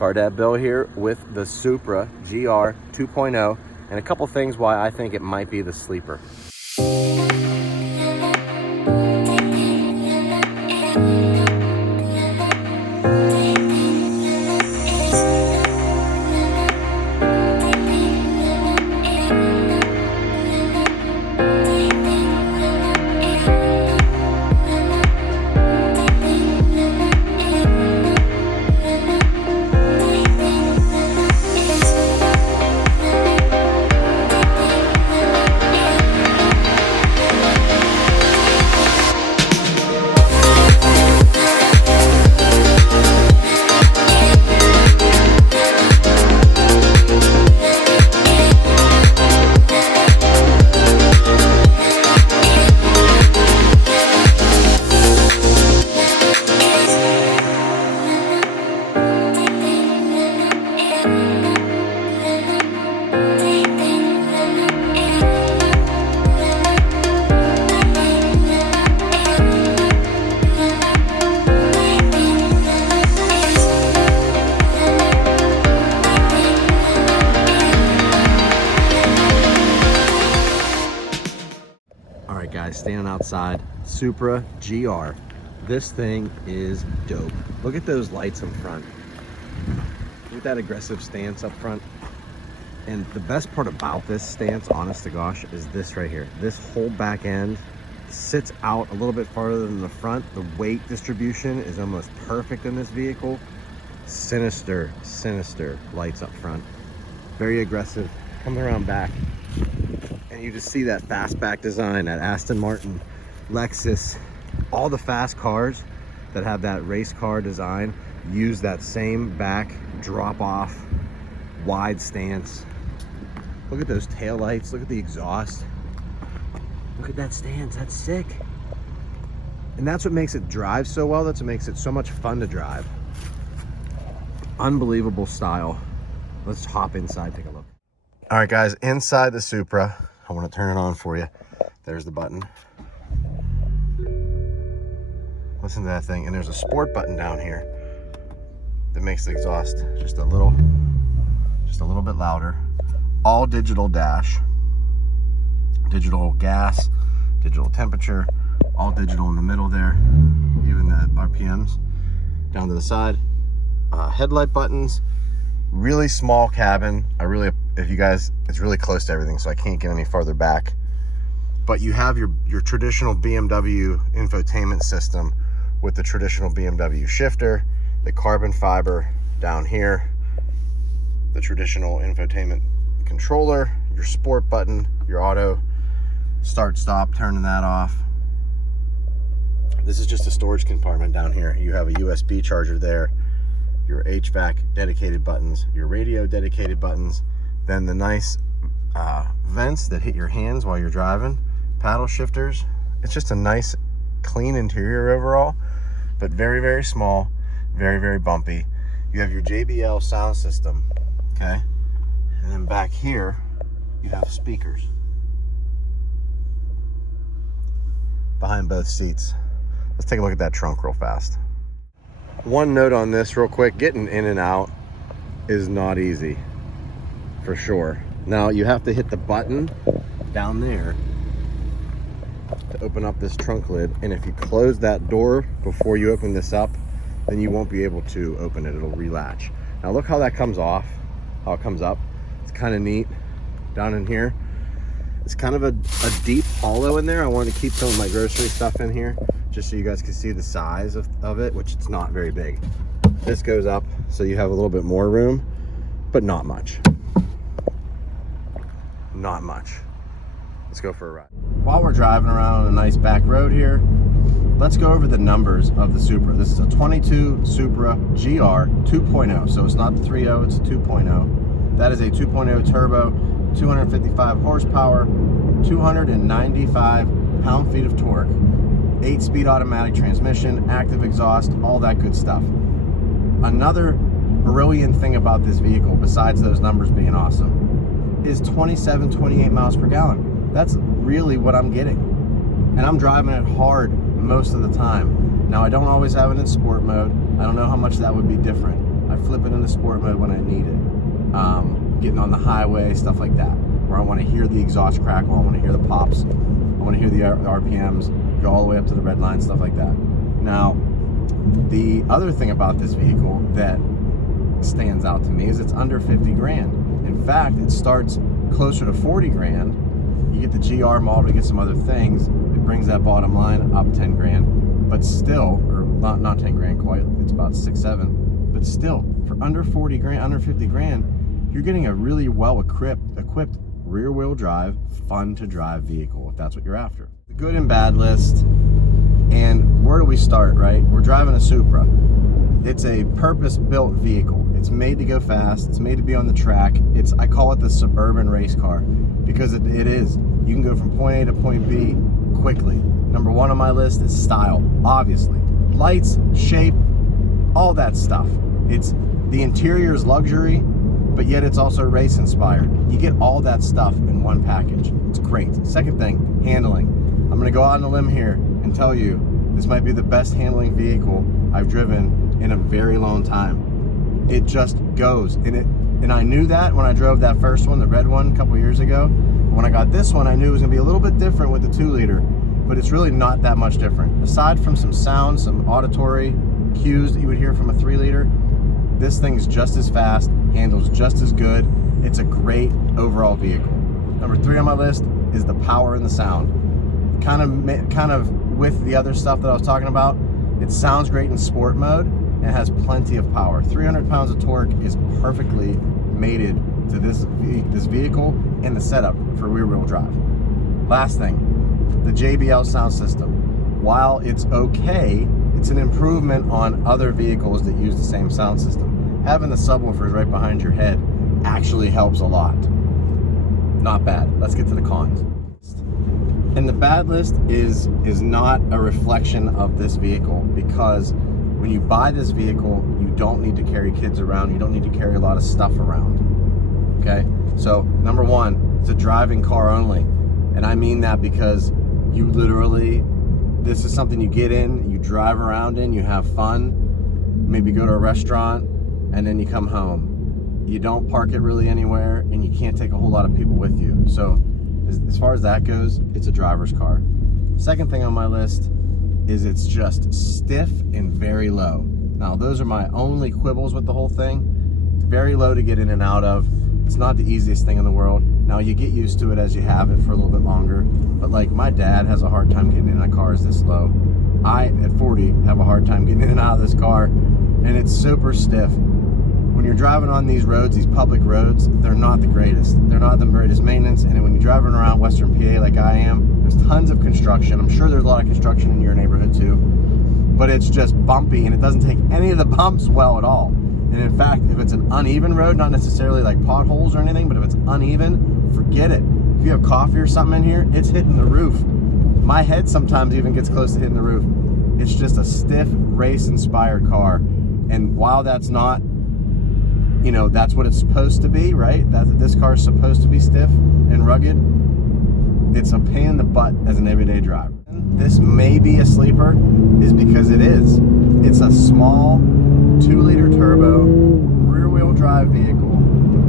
CarDadBill here with the Supra GR 2.0 and a couple things why I think it might be the sleeper. Alright guys, standing outside, Supra GR. This thing is dope. Look at those lights in front. Look at that aggressive stance up front. And the best part about this stance, honest to gosh, is this right here. This whole back end sits out a little bit farther than the front. The weight distribution is almost perfect in this vehicle. Sinister, sinister lights up front. Very aggressive. Comes around back. And you just see that fastback design at Aston Martin, Lexus, all the fast cars that have that race car design use that same back drop off, wide stance. Look at those tail lights, look at the exhaust. Look at that stance, that's sick. And that's what makes it drive so well, that's what makes it so much fun to drive. Unbelievable style. Let's hop inside, take a look. All right guys, inside the Supra, I want to turn it on for you. There's the button. Listen to that thing. And there's a sport button down here that makes the exhaust just a little bit louder. All digital dash, digital gas, digital temperature, all digital in the middle there. Even the RPMs down to the side. Headlight buttons. Really small cabin. If you guys, it's really close to everything, so I can't get any farther back. But you have your traditional BMW infotainment system with the traditional BMW shifter, the carbon fiber down here, the traditional infotainment controller, your sport button, your auto start stop, turning that off. This is just a storage compartment down here. You have a USB charger there, your HVAC dedicated buttons, your radio dedicated buttons, then the nice vents that hit your hands while you're driving, paddle shifters. It's just a nice clean interior overall, but very, very small, very, very bumpy. You have your JBL sound system, okay? And then back here, you have speakers behind both seats. Let's take a look at that trunk real fast. One note on this real quick, getting in and out is not easy, for sure. Now you have to hit the button down there to open up this trunk lid, and if you close that door before you open this up, then you won't be able to open it. It'll relatch. Now look how that comes off, how it comes up. It's kind of neat down in here. It's kind of a deep hollow in there. I wanted to keep some of my grocery stuff in here just so you guys can see the size of it, which it's not very big. This goes up so you have a little bit more room, but not much. Not much. Let's go for a ride. While we're driving around on a nice back road here, let's go over the numbers of the Supra. This is a 22 Supra GR 2.0, so it's not the 3.0, it's a 2.0. That is a 2.0 turbo, 255 horsepower, 295 pound-feet of torque, 8-speed automatic transmission, active exhaust, all that good stuff. Another brilliant thing about this vehicle, besides those numbers being awesome, is 28 miles per gallon. That's really what I'm getting. And I'm driving it hard most of the time. Now, I don't always have it in sport mode. I don't know how much that would be different. I flip it into sport mode when I need it. Getting on the highway, stuff like that, where I want to hear the exhaust crackle, I want to hear the pops, I want to hear the RPMs, go all the way up to the red line, stuff like that. Now, the other thing about this vehicle that stands out to me is it's under 50 grand. In fact, it starts closer to 40 grand. You get the GR model, you get some other things, it brings that bottom line up 10 grand, but still, or not 10 grand quite, it's about 6-7, but still, for under 40 grand, under 50 grand, you're getting a really well equipped rear wheel drive, fun to drive vehicle, if that's what you're after. The good and bad list, and where do we start, right? We're driving a Supra. It's a purpose-built vehicle. It's made to go fast, it's made to be on the track. I call it the suburban race car, because it is. You can go from point A to point B quickly. Number one on my list is style, obviously. Lights, shape, all that stuff. The interior is luxury, but yet it's also race inspired. You get all that stuff in one package. It's great. Second thing, handling. I'm gonna go out on a limb here and tell you, this might be the best handling vehicle I've driven in a very long time. It just goes, and I knew that when I drove that first one, the red one, a couple years ago. When I got this one, I knew it was gonna be a little bit different with the 2-liter, but it's really not that much different. Aside from some sound, some auditory cues that you would hear from a 3-liter, this thing's just as fast, handles just as good. It's a great overall vehicle. Number 3 on my list is the power and the sound. Kind of with the other stuff that I was talking about, it sounds great in sport mode and has plenty of power. 300 pounds of torque is perfectly mated to this vehicle and the setup for rear wheel drive. Last thing, the JBL sound system. While it's okay, it's an improvement on other vehicles that use the same sound system. Having the subwoofers right behind your head actually helps a lot. Not bad. Let's get to the cons. And the bad list is not a reflection of this vehicle, because when you buy this vehicle, you don't need to carry kids around. You don't need to carry a lot of stuff around. Okay? So, number one, it's a driving car only. And I mean that because you literally, this is something you get in, you drive around in, you have fun, maybe go to a restaurant, and then you come home. You don't park it really anywhere, and you can't take a whole lot of people with you. So as far as that goes, it's a driver's car. Second thing on my list is it's just stiff and very low. Now, those are my only quibbles with the whole thing. It's very low to get in and out of. It's not the easiest thing in the world. Now, you get used to it as you have it for a little bit longer, but like my dad has a hard time getting in cars this low. I, at 40, have a hard time getting in and out of this car, and it's super stiff. When you're driving on these roads, these public roads, they're not the greatest. They're not the greatest maintenance, and when you're driving around Western PA like I am, there's tons of construction. I'm sure there's a lot of construction in your neighborhood too, but it's just bumpy, and it doesn't take any of the bumps well at all. And in fact, if it's an uneven road, not necessarily like potholes or anything, but if it's uneven, forget it. If you have coffee or something in here, it's hitting the roof. My head sometimes even gets close to hitting the roof. It's just a stiff, race-inspired car. And while that's not, you know, that's what it's supposed to be, right? This car is supposed to be stiff and rugged. It's a pain in the butt as an everyday driver. This may be a sleeper, is because it is. It's a small 2-liter turbo rear-wheel drive vehicle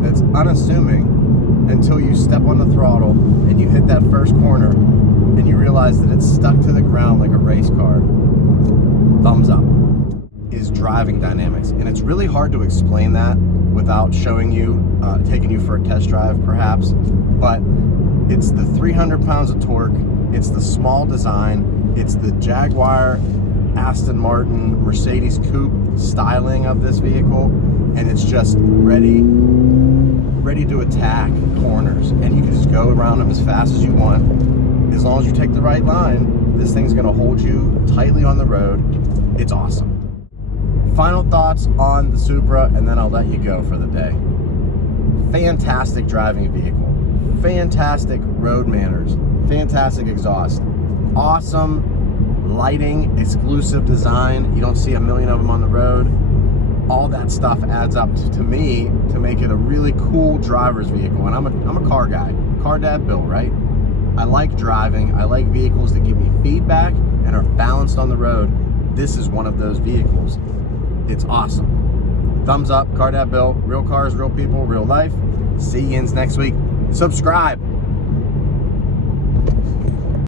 that's unassuming until you step on the throttle and you hit that first corner and you realize that it's stuck to the ground like a race car. Thumbs up. Is driving dynamics, and it's really hard to explain that without showing you, taking you for a test drive perhaps, but it's the 300 pounds of torque, it's the small design, it's the Jaguar, Aston Martin, Mercedes coupe styling of this vehicle, and it's just ready to attack corners, and you can just go around them as fast as you want. As long as you take the right line, this thing's gonna hold you tightly on the road. It's awesome. Final thoughts on the Supra, and then I'll let you go for the day. Fantastic driving vehicle, fantastic road manners, fantastic exhaust, awesome lighting, exclusive design. You don't see a million of them on the road. All that stuff adds up to me to make it a really cool driver's vehicle. And I'm a car guy, CarDadBill, right? I like driving. I like vehicles that give me feedback and are balanced on the road. This is one of those vehicles. It's awesome. Thumbs up, CarDadBill, real cars, real people, real life. See you next week. Subscribe.